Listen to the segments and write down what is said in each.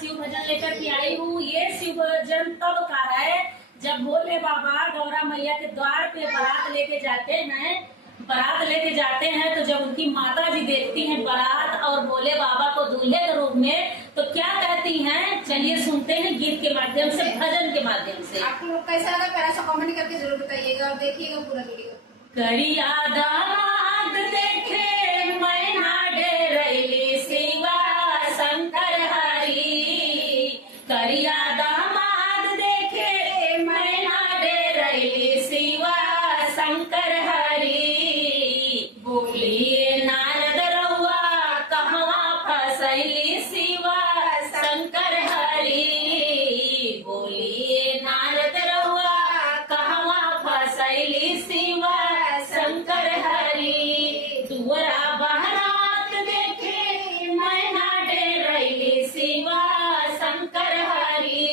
शिव भजन लेकर के आई हूँ। ये शिव भजन तब का है जब भोले बाबा गौरा मैया के द्वार पे बारात लेके जाते हैं। बारात लेके जाते हैं तो जब उनकी माता जी देखती हैं बारात और भोले बाबा को दूल्हे के रूप में, तो क्या कहती हैं, चलिए सुनते हैं गीत के माध्यम से, भजन के माध्यम से। आपको लोग कैसा लगा प्यारा सा कमेंट करके जरूर बताइएगा और देखिएगा पूरा वीडियो। करिया दामाद देखे मैना डेरैली शिवा शंकर हरि। करिया दामाद देखे मैना डेरैली शिवा शंकर हरि। बोलिए नारद रउआ कहवा फसैली शिवा शंकर हरि। बोलिए नारद रउआ कहवा फसैली शिवा शंकर हरि। दुअरा बारात देखे मैना डेरैली शिवा शंकर हरि।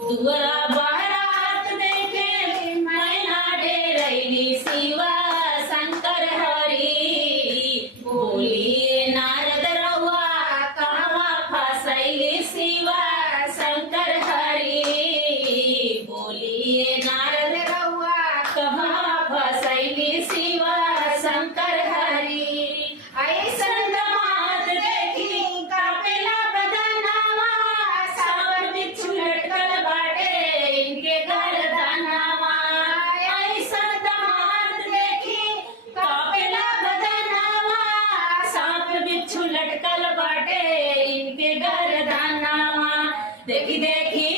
दुअरा बारात देखे मैना डेरैली शिवा शंकर हरि। बोलिए नारद रउआ कहवा फसैली शिवा शंकर हरि। बोलिए नारद रउआ कहवा फसैली शिवा शंकर हरि। ऐसन दामाद देखी कापेला बदनामा, सब बिच्छू लटकल बाटे इनके गर्दनवा। ऐसन दामाद देखी कापेला बदनामा, सब बिच्छू लटकल बाटे इनके गर्दनवा। देखी देखी